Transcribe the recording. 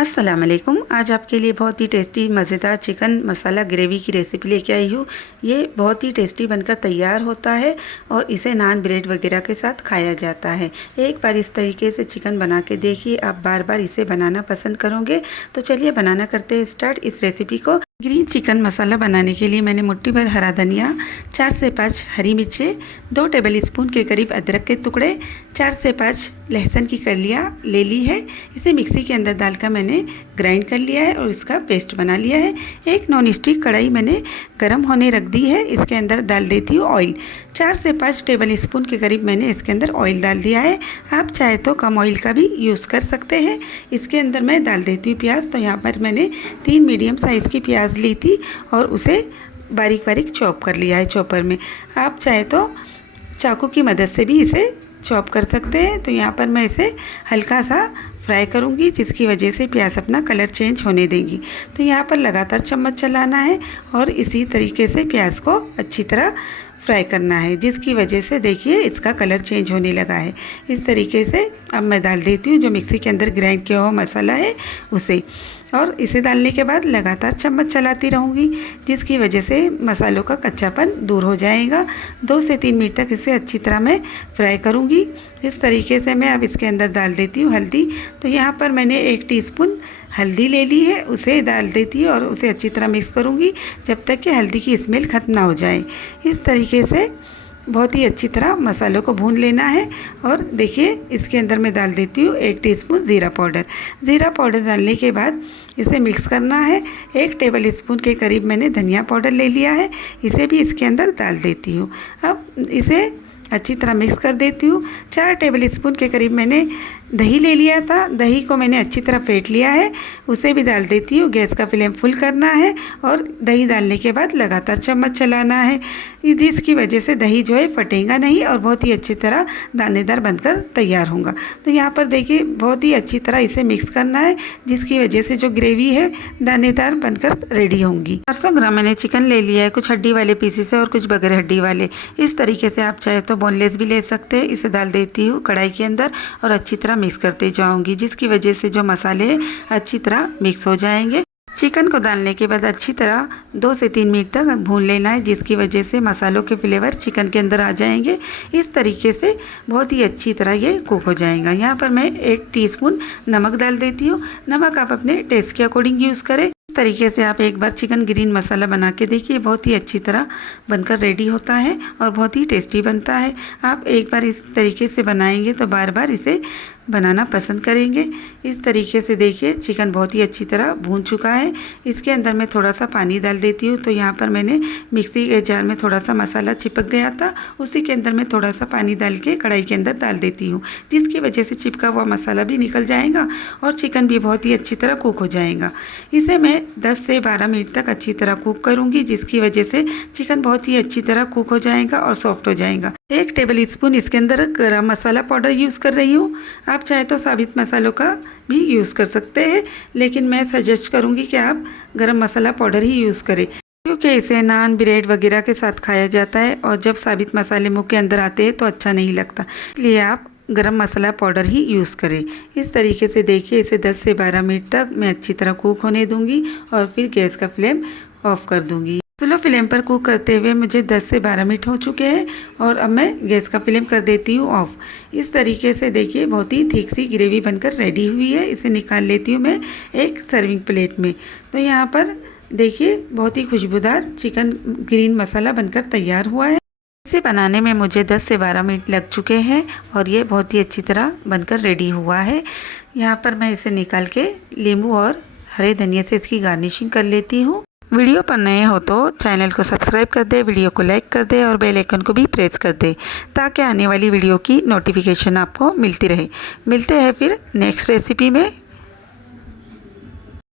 अस्सलाम वालेकुम। आज आपके लिए बहुत ही टेस्टी मज़ेदार चिकन मसाला ग्रेवी की रेसिपी लेके आई हूँ। ये बहुत ही टेस्टी बनकर तैयार होता है और इसे नान ब्रेड वगैरह के साथ खाया जाता है। एक बार इस तरीके से चिकन बना के देखिए, आप बार बार इसे बनाना पसंद करोगे। तो चलिए बनाना करते हैं स्टार्ट इस रेसिपी को। ग्रीन चिकन मसाला बनाने के लिए मैंने मुट्ठी भर हरा धनिया, 4 से 5 हरी मिर्चें, 2 टेबल स्पून के करीब अदरक के टुकड़े, 4 से 5 लहसुन की कलियाँ ले ली है। इसे मिक्सी के अंदर डालकर मैंने ग्राइंड कर लिया है और इसका पेस्ट बना लिया है। एक नॉन स्टिक कढ़ाई मैंने गर्म होने रख दी है। इसके अंदर डाल देती हूँ ऑयल। 4 से 5 टेबल स्पून के करीब मैंने इसके अंदर ऑयल डाल दिया है। आप चाहे तो कम ऑयल का भी यूज़ कर सकते हैं। इसके अंदर मैं डाल देती हूँ प्याज। तो यहाँ पर मैंने 3 मीडियम साइज़ की प्याज ली थी और उसे बारीक बारीक चॉप कर लिया है चॉपर में। आप चाहे तो चाकू की मदद से भी इसे चॉप कर सकते हैं। तो यहाँ पर मैं इसे हल्का सा फ्राई करूँगी, जिसकी वजह से प्याज अपना कलर चेंज होने देंगी। तो यहाँ पर लगातार चम्मच चलाना है और इसी तरीके से प्याज को अच्छी तरह फ्राई करना है, जिसकी वजह से देखिए इसका कलर चेंज होने लगा है। इस तरीके से अब मैं डाल देती हूँ जो मिक्सी के अंदर ग्राइंड किया हुआ मसाला है उसे, और इसे डालने के बाद लगातार चम्मच चलाती रहूँगी, जिसकी वजह से मसालों का कच्चापन दूर हो जाएगा। 2 से 3 मिनट तक इसे अच्छी तरह मैं फ्राई करूँगी। इस तरीके से मैं अब इसके अंदर डाल देती हूँ हल्दी। तो यहाँ पर मैंने 1 टीस्पून हल्दी ले ली है, उसे डाल देती हूँ और उसे अच्छी तरह मिक्स करूँगी जब तक कि हल्दी की स्मेल ख़त्म ना हो जाए। इस तरीके से बहुत ही अच्छी तरह मसालों को भून लेना है। और देखिए इसके अंदर मैं डाल देती हूँ 1 टीस्पून ज़ीरा पाउडर। ज़ीरा पाउडर डालने के बाद इसे मिक्स करना है। 1 टेबल स्पून के करीब मैंने धनिया पाउडर ले लिया है, इसे भी इसके अंदर डाल देती हूँ। अब इसे अच्छी तरह मिक्स कर देती हूँ। 4 टेबल स्पून के करीब मैंने दही ले लिया था, दही को मैंने अच्छी तरह फेंट लिया है, उसे भी डाल देती हूँ। गैस का फ्लेम फुल करना है और दही डालने के बाद लगातार चम्मच चलाना है, जिसकी वजह से दही जो है फटेगा नहीं और बहुत ही अच्छी तरह दानेदार बनकर तैयार होगा। तो यहाँ पर देखिए बहुत ही अच्छी तरह इसे मिक्स करना है, जिसकी वजह से जो ग्रेवी है दानेदार बनकर रेडी होंगी। 400 ग्राम मैंने चिकन ले लिया है, कुछ हड्डी वाले पीसेस है और कुछ बगैर हड्डी वाले। इस तरीके से आप चाहे तो बोनलेस भी ले सकते हैं। इसे डाल देती हूँ कढ़ाई के अंदर और अच्छी तरह मिक्स करते जाऊंगी, जिसकी वजह से जो मसाले अच्छी तरह मिक्स हो जाएंगे। चिकन को डालने के बाद अच्छी तरह 2 से 3 मिनट तक भून लेना है, जिसकी वजह से मसालों के फ्लेवर चिकन के अंदर आ जाएंगे। इस तरीके से बहुत ही अच्छी तरह ये कुक हो जाएगा। यहाँ पर मैं 1 टीस्पून नमक डाल देती हूँ। नमक आप अपने टेस्ट के अकॉर्डिंग यूज़ करें। इस तरीके से आप एक बार चिकन ग्रीन मसाला बना के देखिए, बहुत ही अच्छी तरह बनकर रेडी होता है और बहुत ही टेस्टी बनता है। आप एक बार इस तरीके से बनाएंगे तो बार बार इसे बनाना पसंद करेंगे। इस तरीके से देखिए चिकन बहुत ही अच्छी तरह भून चुका है। इसके अंदर मैं थोड़ा सा पानी डाल देती हूँ। तो यहाँ पर मैंने मिक्सी के जार में थोड़ा सा मसाला चिपक गया था, उसी के अंदर मैं थोड़ा सा पानी डाल के कढ़ाई के अंदर डाल देती हूँ, जिसकी वजह से चिपका हुआ मसाला भी निकल जाएगा और चिकन भी बहुत ही अच्छी तरह कुक हो जाएगा। इसे मैं 10 से 12 मिनट तक अच्छी तरह कुक करूँगी, जिसकी वजह से चिकन बहुत ही अच्छी तरह कुक हो जाएगा और सॉफ्ट हो जाएगा। 1 टेबल स्पून इसके अंदर गरम मसाला पाउडर यूज़ कर रही हूँ। आप चाहे तो साबित मसालों का भी यूज़ कर सकते हैं, लेकिन मैं सजेस्ट करूँगी कि आप गरम मसाला पाउडर ही यूज़ करें, क्योंकि इसे नान ब्रेड वगैरह के साथ खाया जाता है और जब साबित मसाले मुँह के अंदर आते हैं तो अच्छा नहीं लगता, इसलिए आप गरम मसाला पाउडर ही यूज़ करें। इस तरीके से देखिए इसे 10 से 12 मिनट तक मैं अच्छी तरह कुक होने दूँगी और फिर गैस का फ्लेम ऑफ कर दूँगी। स्लो फ्लेम पर कुक करते हुए मुझे 10 से 12 मिनट हो चुके हैं और अब मैं गैस का फ्लेम कर देती हूँ ऑफ। इस तरीके से देखिए बहुत ही थिक सी ग्रेवी बनकर रेडी हुई है। इसे निकाल लेती हूँ मैं एक सर्विंग प्लेट में। तो यहाँ पर देखिए बहुत ही खुशबूदार चिकन ग्रीन मसाला बनकर तैयार हुआ है। इसे बनाने में मुझे 10 से 12 मिनट लग चुके हैं और ये बहुत ही अच्छी तरह बनकर रेडी हुआ है। यहाँ पर मैं इसे निकाल के नींबू और हरे धनिया से इसकी गार्निशिंग कर लेती हूँ। वीडियो पर नए हो तो चैनल को सब्सक्राइब कर दे, वीडियो को लाइक कर दे और बेल आइकन को भी प्रेस कर दे, ताकि आने वाली वीडियो की नोटिफिकेशन आपको मिलती रहे। मिलते हैं फिर नेक्स्ट रेसिपी में।